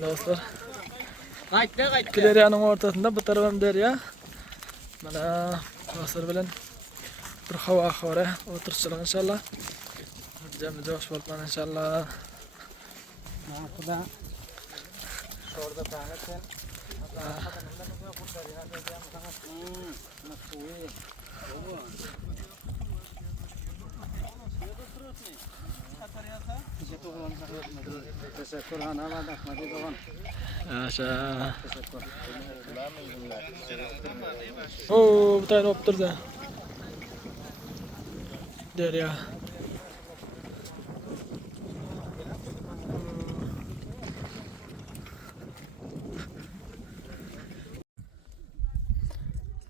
Dostlar. İki deryanın ortasında bu tarafım derya. Mana dostlar bilen bir hava ahvara oturuşlar inşallah. Cemil Coş Boltman inşallah. Xuda şurada tanıtın. Teşekkür hanım Ahmedi Doğan. Aşağı. Oo, bir tane opturdu. Derya.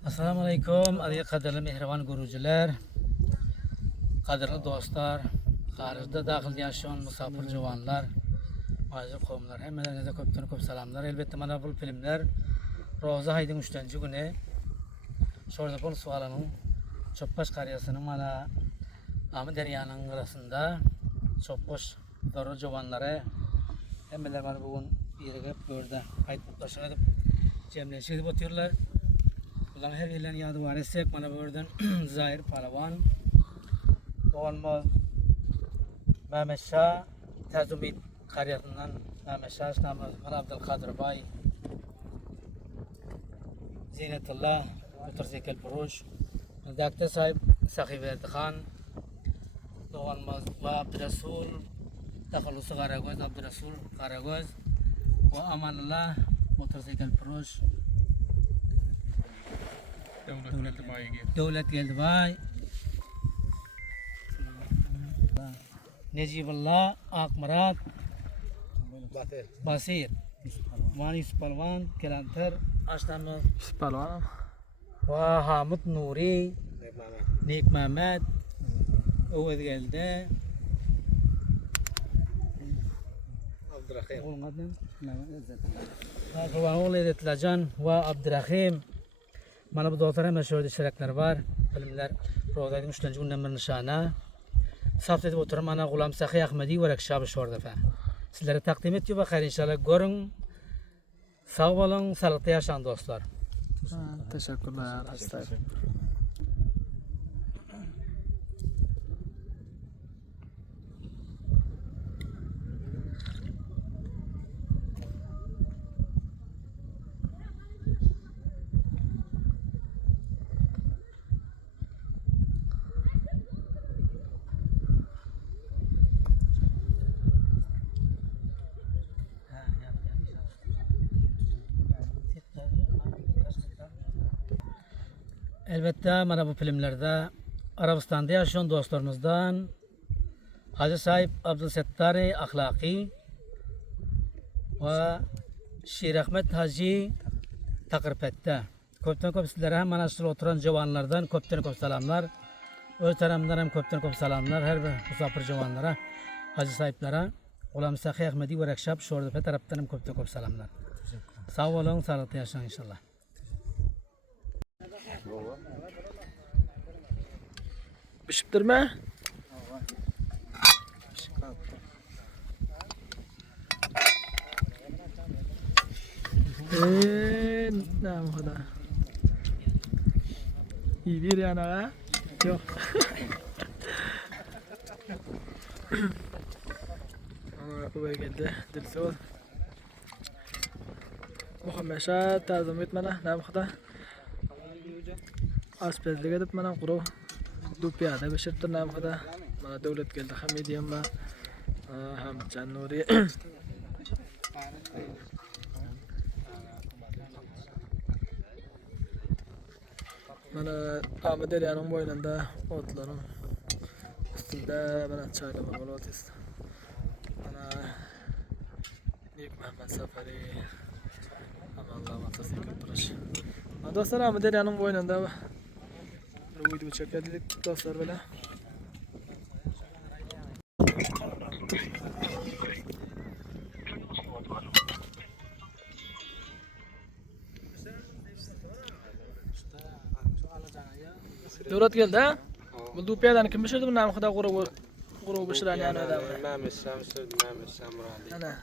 Assalamu alaykum, aziz qadrli mehriban görücüler, qadrli dostlar, xarijda daxilda yaşayan musafir jovanlar, aziz qavmlar, hammalarga ko'p salomlar. Elbette mana bu filmler Roza Haydin 3-günü Sho'rdapol suvalanın Choppash qaryasının mana Amı deryanın arasında Choppash doğru jovanlары hammalar mana bugun yerga burada qaytib taşıp cemleşip oturlar. Ulan her yılın yadı var etsek bana buradan Zahir Palavan Doğanmaz Mehmet Şah Tezumit Karyasından Mehmet Şah İslamaz Abdülkadir Bay Zinetullah Oturzekel Puruş Dakta sahip Sakif Erdoğan Doğanmaz ve Abdüresul Takhalusu Karagöz Abdüresul Karagöz ve Amanullah Oturzekel Puruş Devlet geldi vay. Necibullah Akmarat Basir Manis Palvan Kelantar Astamız Palvan. ve Hamid Nuri Nik Mehmet Oğuz geldi Abdurrahim Oğuz Edetlacan ve Abdurrahim. Mana bu dostlar hemen şöyle iştiraklar var. Filmler Ro'daydı 3-günden bir nişana. Saft edip oturup mana Gulam Sahi Ahmedi ve Rekşabı şorda fa. Sizlere takdim ediyor bakar inşallah görün. Sağ olun, sağlıklı yaşayın dostlar. Teşekkürler. Hastayım. Elbette mana bu filmlerde Arabistan'da yaşayan dostlarımızdan Hacı Sahip Abdülsettari Ahlaki ve Şir Ahmet Hacı Takırpet'te. Köpten sizlere hem manastırda oturan jovanlardan köpten selamlar. Öz tarafımdan hem köpten selamlar. Her bir musafir jovanlara, Hacı Sahiplere, Gulam Sahi Ahmedi ve Rekşab Şordape taraftan hem köpten selamlar. Sağ olun, sağlıklı yaşayın inşallah. Pişiptir mi? Ne bu kadar? İyi bir yana ha? Yok. Ana bu geldi. Dilse ol. Muhammed Şah tazım etmene. Ne bu kadar? Aspezlik edip mana quru dupiyada beshirtir nam hada mana davlat keldi Hamidiyam va Hamidjon Nuri mana Amı deryanın boynunda otların üstünde mana çaylama bo'lyapti. Mana Nik Mehmet Safari Amallah motosikl turish. Dostlar Amı deryanın boynunda video çekerdik dostlar böyle. Devlet geldi ha? Bu dupiyadan kim pişirdi bu nam xudo quru pişiren yani adam. Mehmet Şamsur, Mehmet Şamrali. Ana.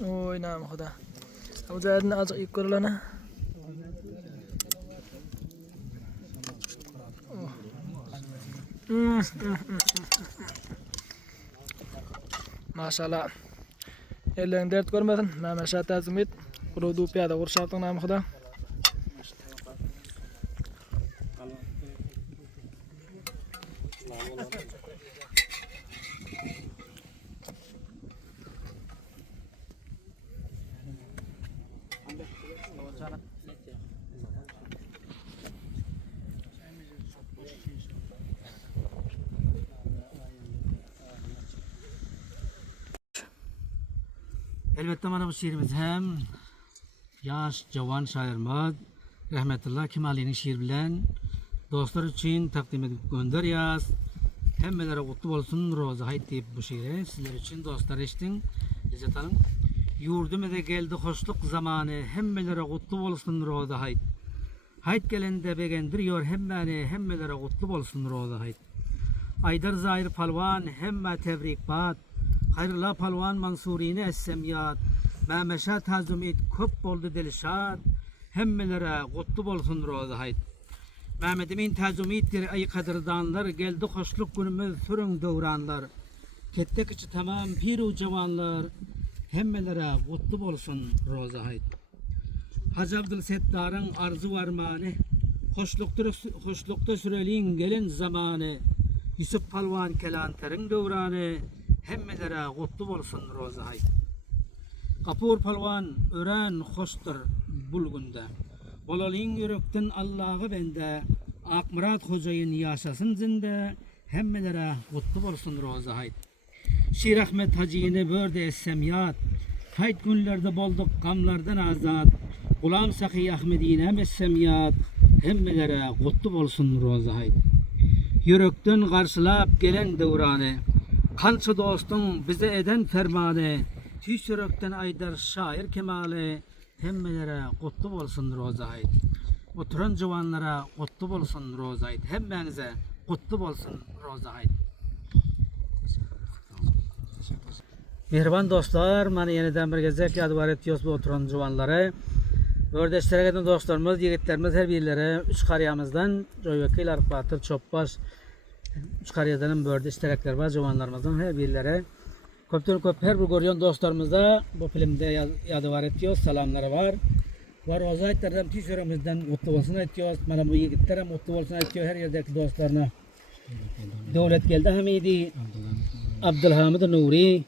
Oy nam Xuda. Bu yerden azıcık yük görülene. Maşallah. Ellerin dert görmedin. Mehmet Şah tazim et. Kurudu piyada vuruşartın nam Xuda. Elbette mana bu şiirimiz hem yaş, cavan şairimiz Rahmetullah Kemali'nin şiir bilen dostlar için takdim edip gönderiyoruz. Hemmelere kutlu olsun roza hayt deyip bu şiiri sizler için dostlar eştin. İzzet Hanım. Yurduma da geldi hoşluk zamanı hemmelere kutlu olsun roza hayt. Hayt gelende begendiriyor hemmelere kutlu olsun roza hayt. Aydar Zahir Palvan hemme tebrikbat. Hayırla Palvan Mansurine essemiyat. Memeşat hazumit köp oldu delişat. Hemmelere kutlu olsun roza hayt. Mehmet'imin tazumittir ay kadırdanlar. Geldi hoşluk günümüz sürün devranlar. Kettek içi tamam piru cavanlar. Hemmelere kutlu olsun roza hayt. Hacı Abdülsettar'ın arzu varmanı. Hoşlukta süreliğin gelin zamanı. Yusuf Palvan Kelanter'in devranı. Hemmelere kutlu olsun roza hayt. Kapur Palvan ören hoştur bulgunda. Olalın yürekten Allah'a bende. Akmurat Hoca'yın yaşasın zinde. Hemmelere kutlu olsun roza hayt. Şir Ahmet Hacı'yını börde essemiyat. Hayt günlerde bolduk gamlardan azat. Gulam Sakı Ahmedine messemiyat. Hemmelere kutlu olsun roza hayt. Yürekten karşılap gelen devranı. Kança dostum bize eden fermanı. Tüs yürekten Aydar şair kemali. Hemmelere kutlu olsun roza hayt. Oturan cavanlara kutlu olsun roza hayt. Hemmenize kutlu olsun roza hayt. Mehriban dostlar, mana yeniden bir gezek yadıvar etiyoruz bu oturan cavanlara. Burada iştirak eden dostlarımız, yigitlerimiz her birlere üç kariyamızdan Joyvekil, Arıkbatır, Çopbaş, üç kariyadan burada iştirakler var cavanlarımızdan her birlere. Köp her bir görüyen dostlarımızda bu filmde yadıvar etiyoruz, salamları var. Var o zaytlardan tişörümüzden mutlu olsun etiyoruz. Mana bu yigitler mutlu olsun etiyor her yerdeki dostlarına. Devlet geldi Hamidi, Abdülhamid Nuri,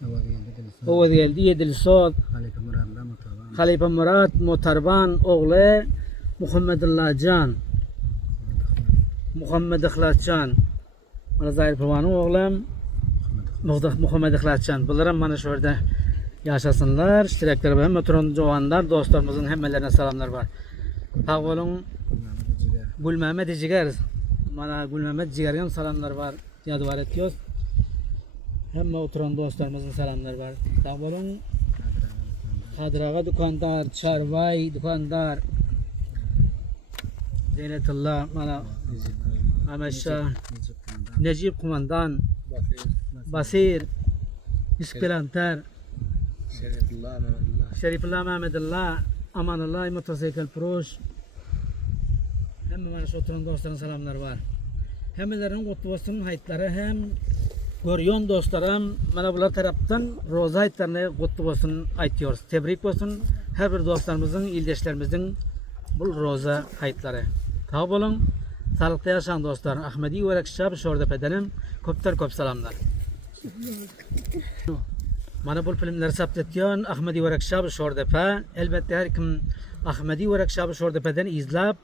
Oğuz geldi Yedil Sod, Halife Murat Mutarban oğlu Muhammedullah Can, Muhammed İhlascan, mana Zahir Palvan'ın oğlum Muhammed İhlascan. Bunlar mana şurada yaşasınlar. İştirakları var. Oturan cavanlar dostlarımızın hemmelerine selamlar var. Sağ olun. Gül Mehmet Ciger. Mana Gül Mehmet Ciger'e selamlar var. Yadıvar etiyoruz. Hem oturan dostlarımızın selamlar var. Sağ olun. Kadraga dükandar, Çarvay dükandar, Zeynetullah, mana Ameşşah, Necip Kumandan, Basir, İskilantar, Şerifullah Mehmedullah, Amanullah, Motosikl Proş. Hem mana şu oturan dostların selamlar var. Hemelerin kutlu olsun haytları hem görüyon dostlarım, mana bular taraftan roza haytlarını kutlu olsun aytıyoruz. Tebrik olsun her bir dostlarımızın, ildeşlerimizin bu roza haytları. Sağ olun, sağlıkta yaşayan dostlar. Ahmedi Verak Şab şorda pedenim. Köp selamlar. Mana bu filmleri saptetiyon Ahmedi Verak Şab şorda pe. Elbette her kim Ahmedi Verak Şab şorda peden izlab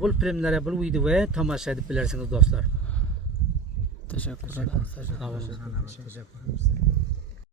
bu filmlere, bu videoya tamaşa edip bilirsiniz dostlar. Teşekkürler. Sağ olun.